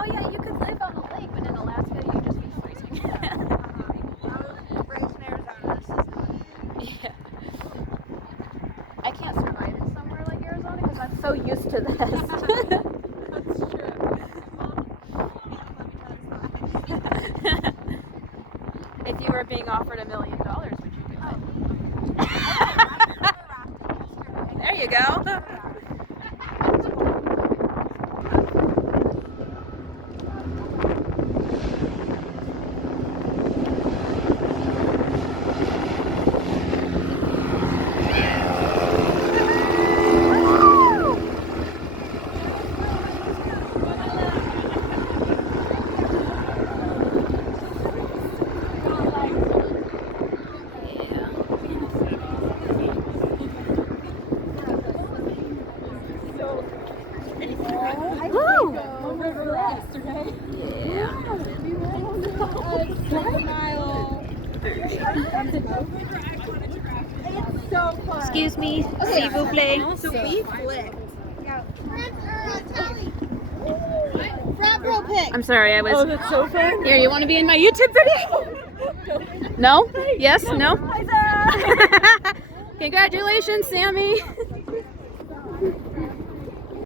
Oh yeah, you could live on a lake, but in Alaska you'd just be freezing. Yeah. I can't survive in somewhere like Arizona because I'm so used to this. That's true. If you were being offered $1 million, would you do it? There you go. Excuse me, s'il vous plaît. So we flipped. I'm sorry, I was. Oh, that's so fun. Here, you want to be in my YouTube video? No? Yes? No? Congratulations, Sammie.